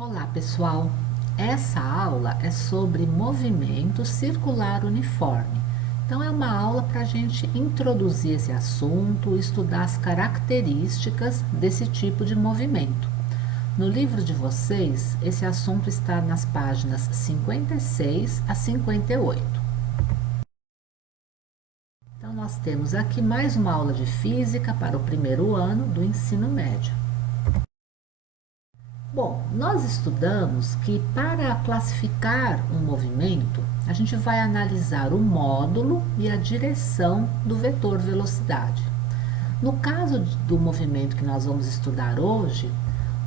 Olá, pessoal! Essa aula é sobre movimento circular uniforme. Então, é uma aula para a gente introduzir esse assunto, estudar as características desse tipo de movimento. No livro de vocês, esse assunto está nas páginas 56 a 58. Então, nós temos aqui mais uma aula de física para o primeiro ano do ensino médio. Bom, nós estudamos que para classificar um movimento, a gente vai analisar o módulo e a direção do vetor velocidade. No caso do movimento que nós vamos estudar hoje,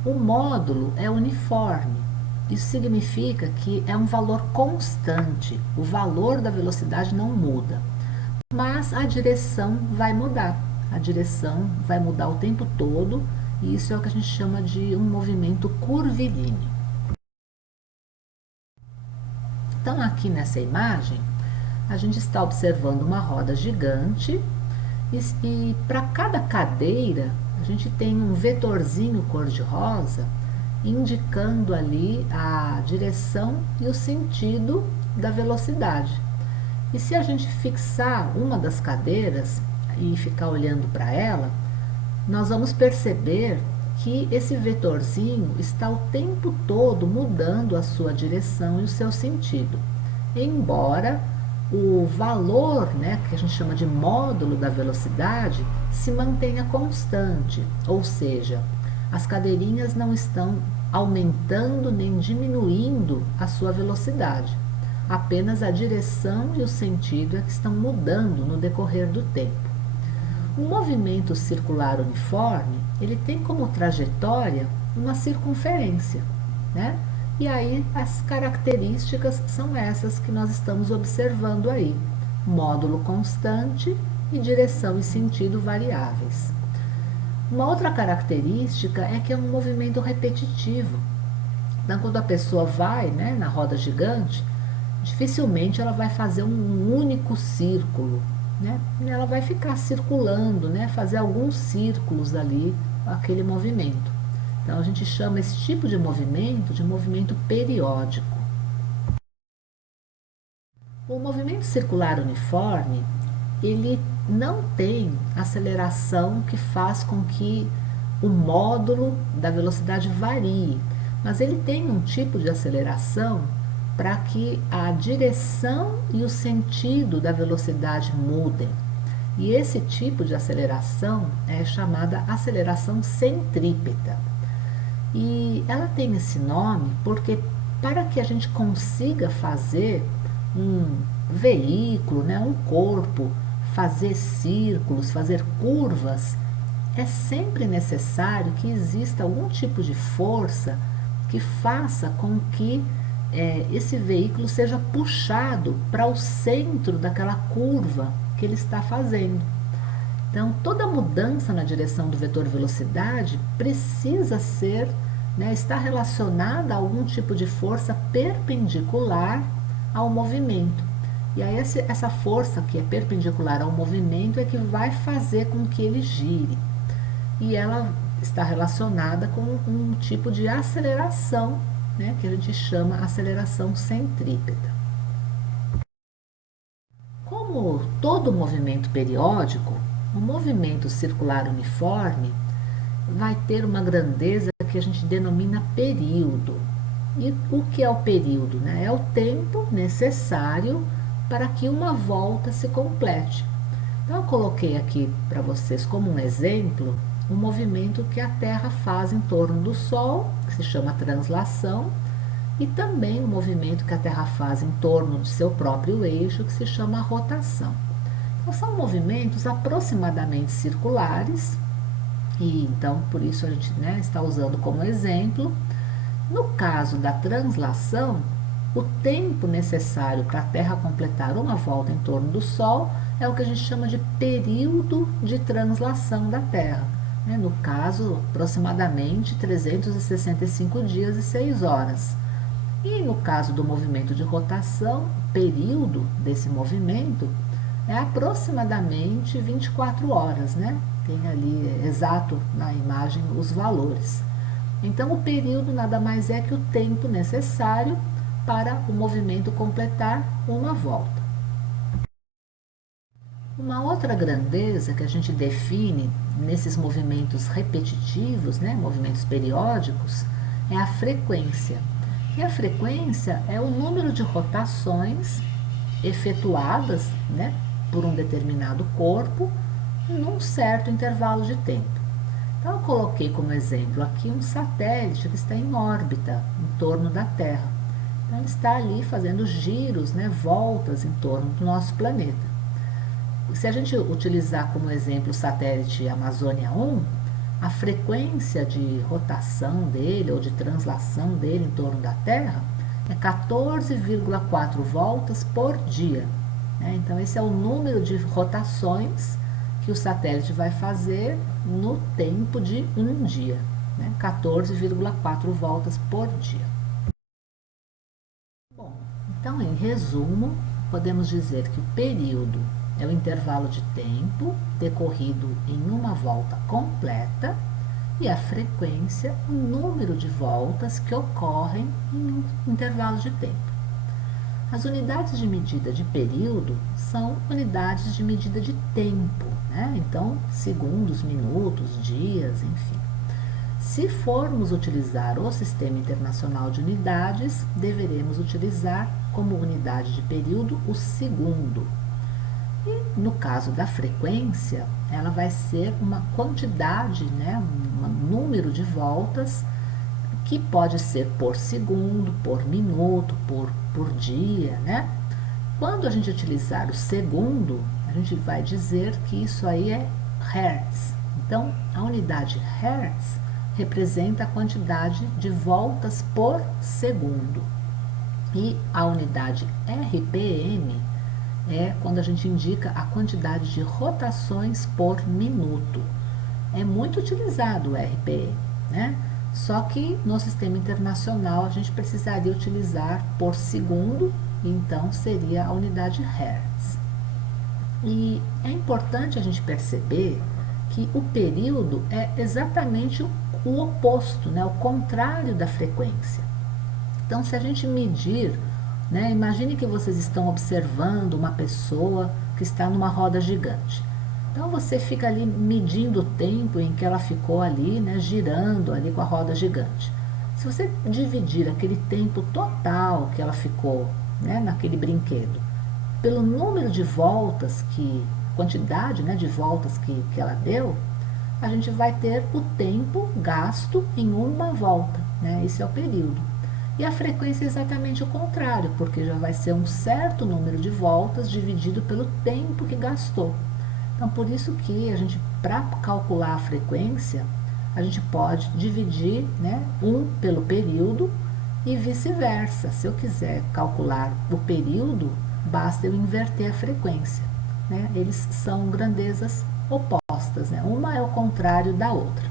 o módulo é uniforme. Isso significa que é um valor constante, o valor da velocidade não muda, mas a direção vai mudar. A direção vai mudar o tempo todo e isso é o que a gente chama de um movimento curvilíneo. Então, aqui nessa imagem, a gente está observando uma roda gigante e para cada cadeira a gente tem um vetorzinho cor-de-rosa indicando ali a direção e o sentido da velocidade. E se a gente fixar uma das cadeiras e ficar olhando para ela, nós vamos perceber que esse vetorzinho está o tempo todo mudando a sua direção e o seu sentido. Embora o valor, que a gente chama de módulo da velocidade, se mantenha constante, ou seja, as cadeirinhas não estão aumentando nem diminuindo a sua velocidade. Apenas a direção e o sentido é que estão mudando no decorrer do tempo. O movimento circular uniforme, ele tem como trajetória uma circunferência, né? E aí as características são essas que nós estamos observando aí: módulo constante e direção e sentido variáveis. Uma outra característica é que é um movimento repetitivo. Então, quando a pessoa vai, na roda gigante, dificilmente ela vai fazer um único círculo, ela vai ficar circulando, fazer alguns círculos ali, aquele movimento. Então, a gente chama esse tipo de movimento periódico. O movimento circular uniforme, ele não tem aceleração que faz com que o módulo da velocidade varie, mas ele tem um tipo de aceleração para que a direção e o sentido da velocidade mudem. E esse tipo de aceleração é chamada aceleração centrípeta. E ela tem esse nome porque para que a gente consiga fazer um veículo, um corpo, fazer círculos, fazer curvas, é sempre necessário que exista algum tipo de força que faça com que esse veículo seja puxado para o centro daquela curva que ele está fazendo. Então, toda mudança na direção do vetor velocidade precisa estar relacionada a algum tipo de força perpendicular ao movimento. E aí essa força que é perpendicular ao movimento é que vai fazer com que ele gire. E ela está relacionada com um tipo de aceleração, que a gente chama aceleração centrípeta. Como todo movimento periódico, o movimento circular uniforme vai ter uma grandeza que a gente denomina período. E o que é o período? É o tempo necessário para que uma volta se complete. Então, eu coloquei aqui para vocês como um exemplo o movimento que a Terra faz em torno do Sol, que se chama translação, e também o movimento que a Terra faz em torno de seu próprio eixo, que se chama rotação. Então, são movimentos aproximadamente circulares, e então por isso a gente está usando como exemplo. No caso da translação, o tempo necessário para a Terra completar uma volta em torno do Sol é o que a gente chama de período de translação da Terra. No caso, aproximadamente 365 dias e 6 horas. E no caso do movimento de rotação, o período desse movimento é aproximadamente 24 horas, Tem ali exato na imagem os valores. Então, o período nada mais é que o tempo necessário para o movimento completar uma volta. Uma outra grandeza que a gente define nesses movimentos repetitivos, né, movimentos periódicos, é a frequência. E a frequência é o número de rotações efetuadas, né, por um determinado corpo num certo intervalo de tempo. Então, eu coloquei como exemplo aqui um satélite que está em órbita em torno da Terra. Então, ele está ali fazendo giros, né, voltas em torno do nosso planeta. Se a gente utilizar como exemplo o satélite Amazônia 1, a frequência de rotação dele ou de translação dele em torno da Terra é 14,4 voltas por dia. Então, esse é o número de rotações que o satélite vai fazer no tempo de um dia, 14,4 voltas por dia. Bom, então, em resumo, podemos dizer que o período é o intervalo de tempo decorrido em uma volta completa e a frequência, o número de voltas que ocorrem em um intervalo de tempo. As unidades de medida de período são unidades de medida de tempo, Então, segundos, minutos, dias, enfim. Se formos utilizar o Sistema Internacional de Unidades, deveremos utilizar como unidade de período o segundo. E no caso da frequência, ela vai ser uma quantidade, um número de voltas que pode ser por segundo, por minuto, por dia, Quando a gente utilizar o segundo, a gente vai dizer que isso aí é Hertz. Então, a unidade Hertz representa a quantidade de voltas por segundo. E a unidade RPM é quando a gente indica a quantidade de rotações por minuto. É muito utilizado o RPM, Só que no sistema internacional a gente precisaria utilizar por segundo, então seria a unidade Hertz. E é importante a gente perceber que o período é exatamente o oposto, o contrário da frequência. Então, se a gente medir, imagine que vocês estão observando uma pessoa que está numa roda gigante. Então, você fica ali medindo o tempo em que ela ficou ali, girando ali com a roda gigante. Se você dividir aquele tempo total que ela ficou, naquele brinquedo, pelo número de voltas, quantidade de voltas que ela deu, a gente vai ter o tempo gasto em uma volta, Esse é o período. E a frequência é exatamente o contrário, porque já vai ser um certo número de voltas dividido pelo tempo que gastou. Então, por isso que a gente, para calcular a frequência, a gente pode dividir 1 pelo período e vice-versa. Se eu quiser calcular o período, basta eu inverter a frequência. Eles são grandezas opostas, Uma é o contrário da outra.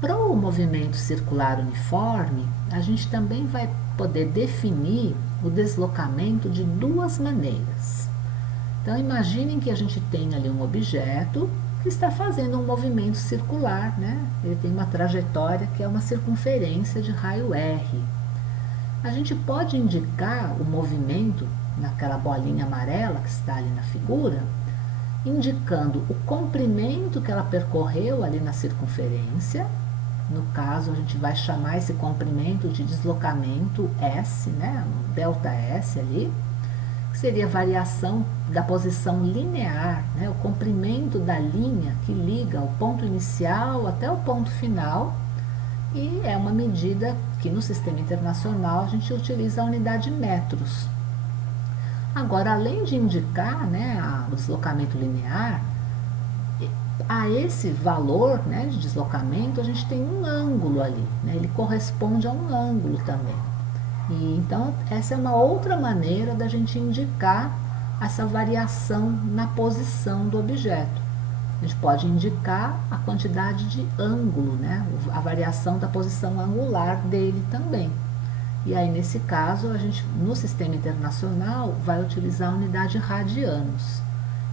Para o movimento circular uniforme, a gente também vai poder definir o deslocamento de duas maneiras. Então, imaginem que a gente tem ali um objeto que está fazendo um movimento circular, Ele tem uma trajetória que é uma circunferência de raio R. A gente pode indicar o movimento naquela bolinha amarela que está ali na figura, indicando o comprimento que ela percorreu ali na circunferência. No caso, a gente vai chamar esse comprimento de deslocamento S, delta S ali, que seria a variação da posição linear, o comprimento da linha que liga o ponto inicial até o ponto final, e é uma medida que no sistema internacional a gente utiliza a unidade metros. Agora, além de indicar o deslocamento linear, a esse valor de deslocamento a gente tem um ângulo ali, ele corresponde a um ângulo também. E então essa é uma outra maneira da gente indicar essa variação na posição do objeto. A gente pode indicar a quantidade de ângulo, a variação da posição angular dele também. E aí, nesse caso, a gente, no sistema internacional, vai utilizar a unidade radianos.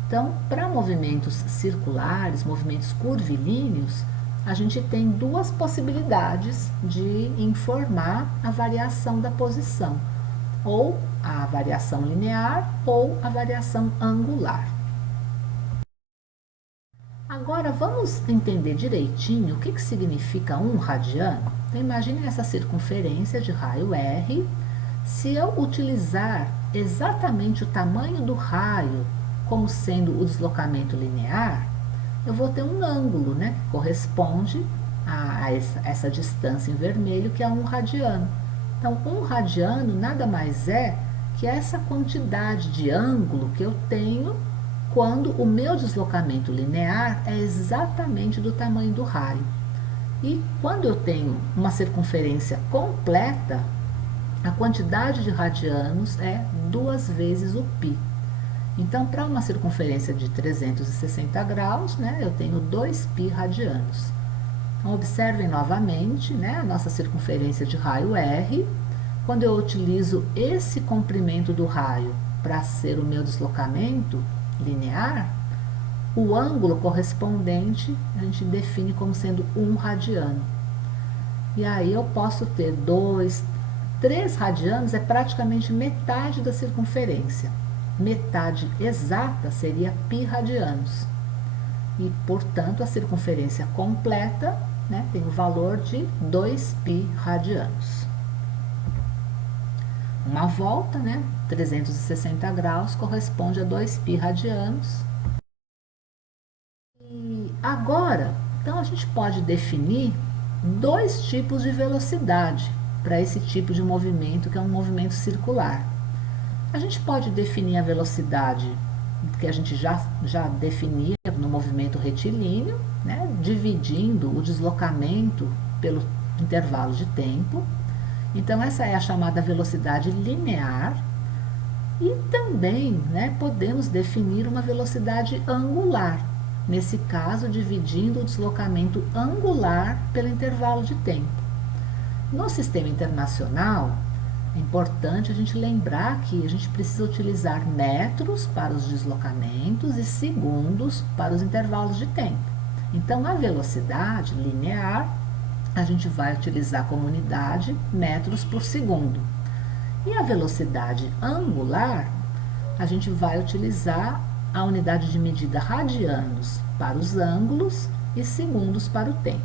Então, para movimentos circulares, movimentos curvilíneos, a gente tem duas possibilidades de informar a variação da posição, ou a variação linear ou a variação angular. Agora vamos entender direitinho o que significa 1 radiano. Então imagine essa circunferência de raio R. Se eu utilizar exatamente o tamanho do raio como sendo o deslocamento linear, eu vou ter um ângulo, né, que corresponde a essa distância em vermelho, que é 1 radiano. Então, 1 radiano nada mais é que essa quantidade de ângulo que eu tenho quando o meu deslocamento linear é exatamente do tamanho do raio. E quando eu tenho uma circunferência completa, a quantidade de radianos é 2 vezes o π. Então, para uma circunferência de 360 graus, né, eu tenho 2π radianos. Então, observem novamente, né, a nossa circunferência de raio R. Quando eu utilizo esse comprimento do raio para ser o meu deslocamento linear, o ângulo correspondente a gente define como sendo 1 radiano. E aí eu posso ter 3 radianos, é praticamente metade da circunferência. Metade exata seria π radianos. E, portanto, a circunferência completa, né, tem o valor de 2π radianos. Uma volta, né, 360 graus, corresponde a 2π radianos. E agora, então a gente pode definir 2 tipos de velocidade para esse tipo de movimento, que é um movimento circular. A gente pode definir a velocidade que a gente já definia no movimento retilíneo, né, dividindo o deslocamento pelo intervalo de tempo. Então, essa é a chamada velocidade linear. E também, né, podemos definir uma velocidade angular, nesse caso, dividindo o deslocamento angular pelo intervalo de tempo. No sistema internacional, é importante a gente lembrar que a gente precisa utilizar metros para os deslocamentos e segundos para os intervalos de tempo. Então, a velocidade linear, a gente vai utilizar como unidade metros por segundo. E a velocidade angular, a gente vai utilizar a unidade de medida radianos para os ângulos e segundos para o tempo.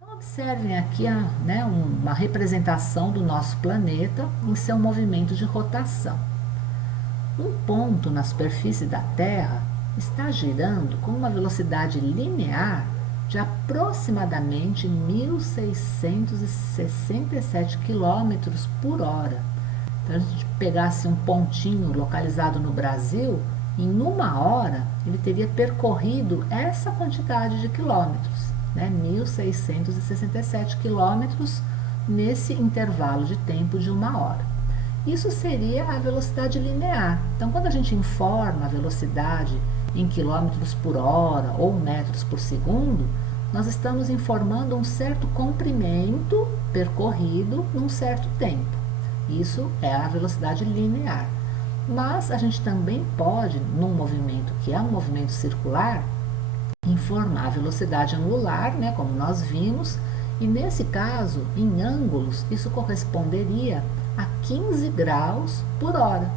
Observem aqui uma representação do nosso planeta em seu movimento de rotação. Um ponto na superfície da Terra está girando com uma velocidade linear de aproximadamente 1.667 km por hora. Então, se a gente pegasse um pontinho localizado no Brasil, em 1 hora ele teria percorrido essa quantidade de quilômetros. 1.667 quilômetros nesse intervalo de tempo de 1 hora. Isso seria a velocidade linear. Então, quando a gente informa a velocidade em quilômetros por hora ou metros por segundo, nós estamos informando um certo comprimento percorrido num certo tempo. Isso é a velocidade linear. Mas a gente também pode, num movimento que é um movimento circular, informar a velocidade angular, né, como nós vimos, e nesse caso, em ângulos, isso corresponderia a 15 graus por hora.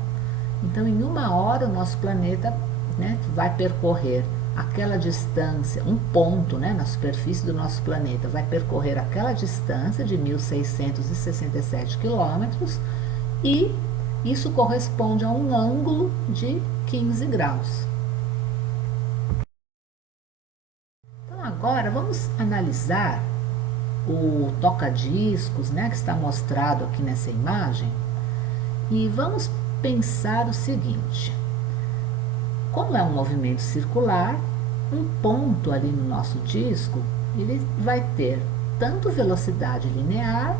Então, em 1 hora, o nosso planeta, né, vai percorrer aquela distância, um ponto, né, na superfície do nosso planeta, vai percorrer aquela distância de 1.667 quilômetros, e isso corresponde a um ângulo de 15 graus. Agora vamos analisar o toca-discos, né, que está mostrado aqui nessa imagem, e vamos pensar o seguinte: como é um movimento circular, um ponto ali no nosso disco, ele vai ter tanto velocidade linear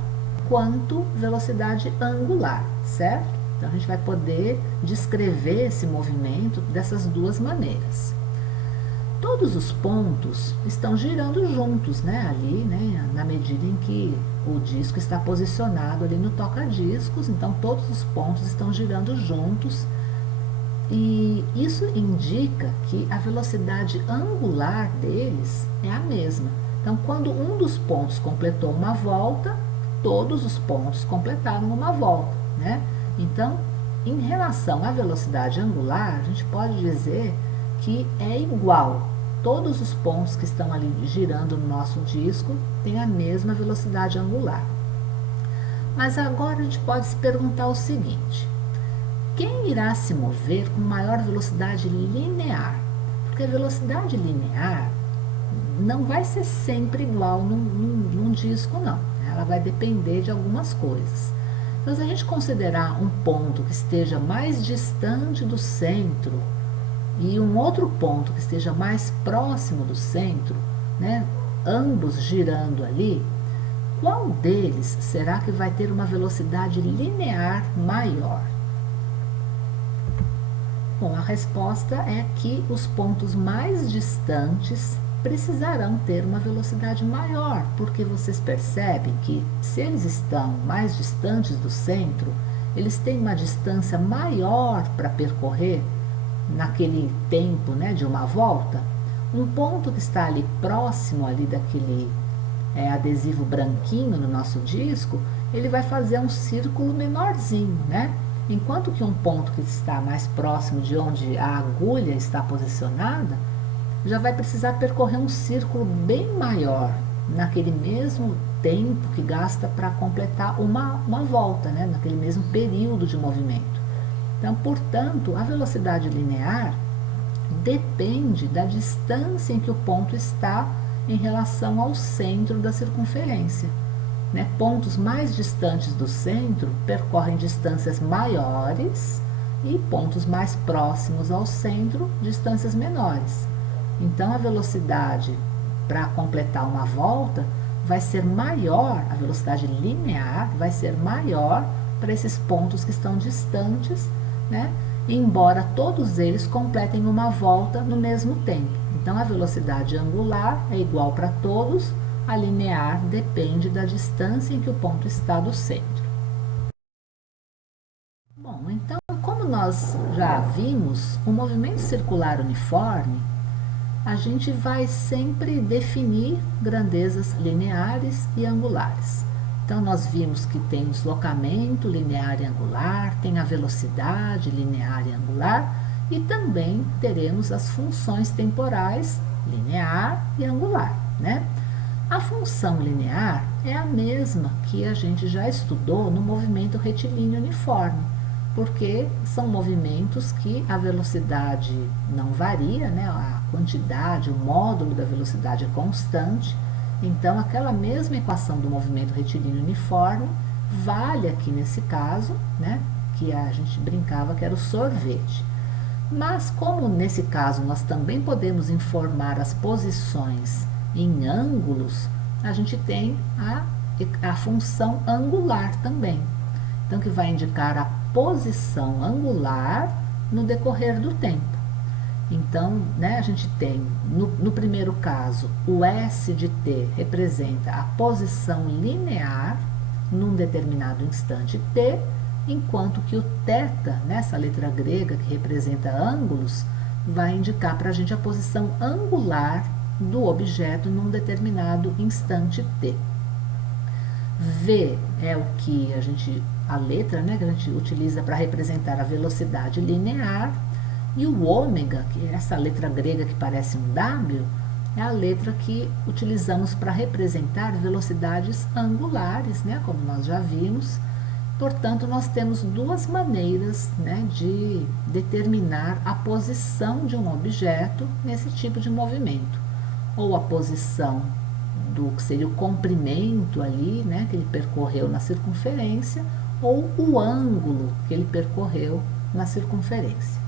quanto velocidade angular, certo? Então a gente vai poder descrever esse movimento dessas duas maneiras. Todos os pontos estão girando juntos, né, ali, né, na medida em que o disco está posicionado ali no toca-discos. Então todos os pontos estão girando juntos E isso indica que a velocidade angular deles é a mesma. Então, quando um dos pontos completou uma volta, todos os pontos completaram uma volta, né? Então, em relação à velocidade angular, a gente pode dizer que é igual. Todos os pontos que estão ali girando no nosso disco têm a mesma velocidade angular. Mas agora a gente pode se perguntar o seguinte: quem irá se mover com maior velocidade linear? Porque a velocidade linear não vai ser sempre igual num disco, não. Ela vai depender de algumas coisas. Então, se a gente considerar um ponto que esteja mais distante do centro e um outro ponto que esteja mais próximo do centro, né, ambos girando ali, qual deles será que vai ter uma velocidade linear maior? Bom, a resposta é que os pontos mais distantes precisarão ter uma velocidade maior, porque vocês percebem que se eles estão mais distantes do centro, eles têm uma distância maior para percorrer naquele tempo, né, de uma volta. Um ponto que está ali próximo ali daquele adesivo branquinho no nosso disco, ele vai fazer um círculo menorzinho, né? Enquanto que um ponto que está mais próximo de onde a agulha está posicionada, já vai precisar percorrer um círculo bem maior, naquele mesmo tempo que gasta para completar uma volta, né? Naquele mesmo período de movimento. Então, portanto, a velocidade linear depende da distância em que o ponto está em relação ao centro da circunferência. Né? Pontos mais distantes do centro percorrem distâncias maiores e pontos mais próximos ao centro, distâncias menores. Então, a velocidade para completar uma volta vai ser maior, a velocidade linear vai ser maior para esses pontos que estão distantes, né? Embora todos eles completem uma volta no mesmo tempo. Então, a velocidade angular é igual para todos, a linear depende da distância em que o ponto está do centro. Bom, então, como nós já vimos, o movimento circular uniforme, a gente vai sempre definir grandezas lineares e angulares. Então, nós vimos que tem o deslocamento linear e angular, tem a velocidade linear e angular, e também teremos as funções temporais linear e angular, né? A função linear é a mesma que a gente já estudou no movimento retilíneo uniforme, porque são movimentos que a velocidade não varia, né? A quantidade, o módulo da velocidade é constante. Então, aquela mesma equação do movimento retilíneo uniforme vale aqui nesse caso, né? Que a gente brincava que era o sorvete. Mas, como nesse caso nós também podemos informar as posições em ângulos, a gente tem a função angular também. Então, que vai indicar a posição angular no decorrer do tempo. Então, né, a gente tem, no primeiro caso, o S de t representa a posição linear num determinado instante t, enquanto que o θ, nessa letra grega que representa ângulos, vai indicar para a gente a posição angular do objeto num determinado instante t. V é o que a letra, né, que a gente utiliza para representar a velocidade linear, e o ômega, que é essa letra grega que parece um W, é a letra que utilizamos para representar velocidades angulares, né, como nós já vimos. Portanto, nós temos duas maneiras, né, de determinar a posição de um objeto nesse tipo de movimento. Ou a posição do que seria o comprimento ali, né, que ele percorreu na circunferência, ou o ângulo que ele percorreu na circunferência.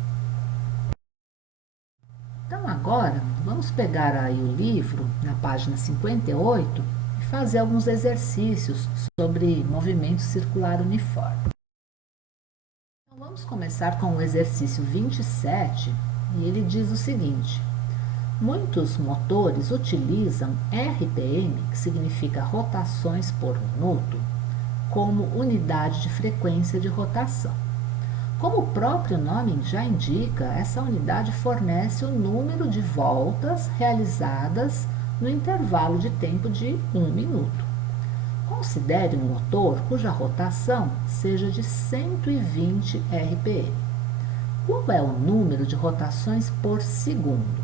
Então, agora, vamos pegar aí o livro, na página 58, e fazer alguns exercícios sobre movimento circular uniforme. Então, vamos começar com o exercício 27, e ele diz o seguinte: muitos motores utilizam RPM, que significa rotações por minuto, como unidade de frequência de rotação. Como o próprio nome já indica, essa unidade fornece o número de voltas realizadas no intervalo de tempo de 1 minuto. Considere um motor cuja rotação seja de 120 RPM. Qual é o número de rotações por segundo?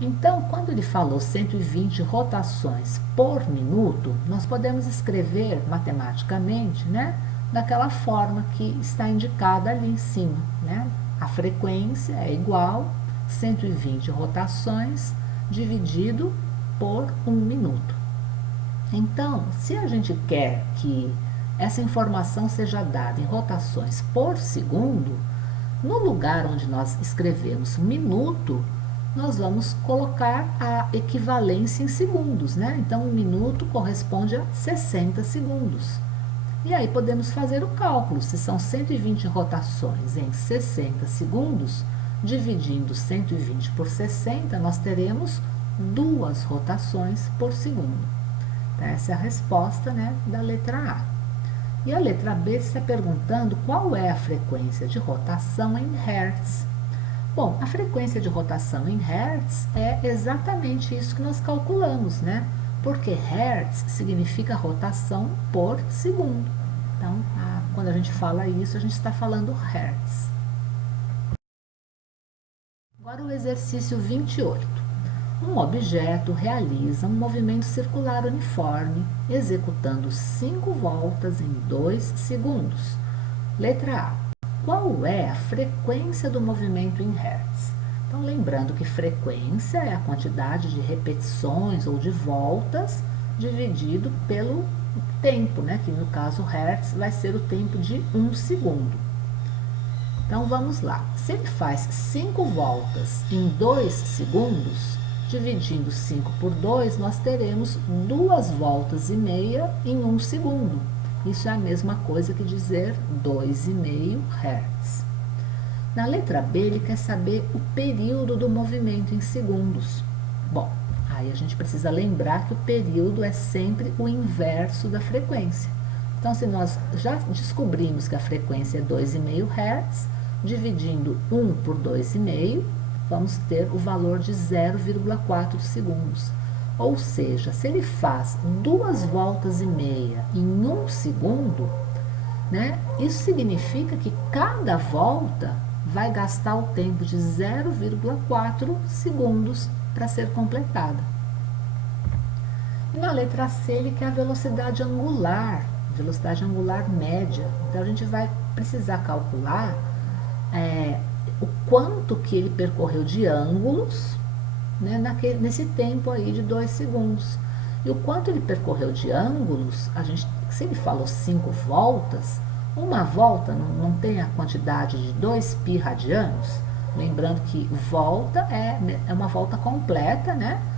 Então, quando ele falou 120 rotações por minuto, nós podemos escrever matematicamente, daquela forma que está indicada ali em cima, A frequência é igual 120 rotações dividido por 1 minuto. Então, se a gente quer que essa informação seja dada em rotações por segundo, no lugar onde nós escrevemos minuto, nós vamos colocar a equivalência em segundos, Então, 1 minuto corresponde a 60 segundos. E aí podemos fazer o cálculo, se são 120 rotações em 60 segundos, dividindo 120 por 60, nós teremos 2 rotações por segundo. Essa é a resposta da letra A. E a letra B está perguntando qual é a frequência de rotação em Hertz. Bom, a frequência de rotação em Hertz é exatamente isso que nós calculamos, Porque Hertz significa rotação por segundo. Então, quando a gente fala isso, a gente está falando Hertz. Agora o exercício 28. Um objeto realiza um movimento circular uniforme, executando 5 voltas em 2 segundos. Letra A. Qual é a frequência do movimento em Hertz? Então, lembrando que frequência é a quantidade de repetições ou de voltas dividido pelo tempo, que no caso Hertz vai ser o tempo de 1 segundo. Então, vamos lá. Se ele faz 5 voltas em 2 segundos, dividindo 5 por 2, nós teremos 2 voltas e meia em 1 segundo. Isso é a mesma coisa que dizer 2,5 Hz. Na letra B, ele quer saber o período do movimento em segundos. Bom, aí a gente precisa lembrar que o período é sempre o inverso da frequência. Então, se nós já descobrimos que a frequência é 2,5 Hz, dividindo 1 por 2,5, vamos ter o valor de 0,4 segundos. Ou seja, se ele faz 2 voltas e meia em 1 segundo, isso significa que cada volta vai gastar o tempo de 0,4 segundos para ser completada. E na letra C, ele quer a velocidade angular média. Então, a gente vai precisar calcular o quanto que ele percorreu de ângulos, nesse tempo aí de 2 segundos. E o quanto ele percorreu de ângulos, se ele falou 5 voltas, uma volta não tem a quantidade de 2π radianos? Lembrando que volta é uma volta completa,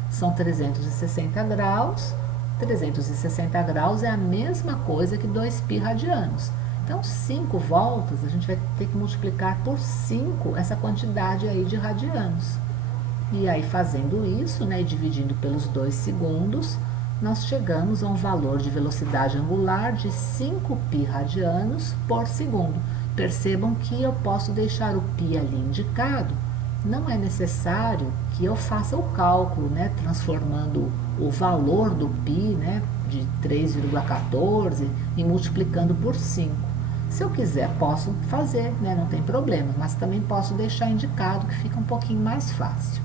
São 360 graus. 360 graus é a mesma coisa que 2π radianos. Então, 5 voltas, a gente vai ter que multiplicar por 5 essa quantidade aí de radianos. E aí, fazendo isso, e dividindo pelos 2 segundos, nós chegamos a um valor de velocidade angular de 5π radianos por segundo. Percebam que eu posso deixar o π ali indicado, não é necessário que eu faça o cálculo, transformando o valor do π, de 3,14 e multiplicando por 5. Se eu quiser, posso fazer, não tem problema, mas também posso deixar indicado que fica um pouquinho mais fácil.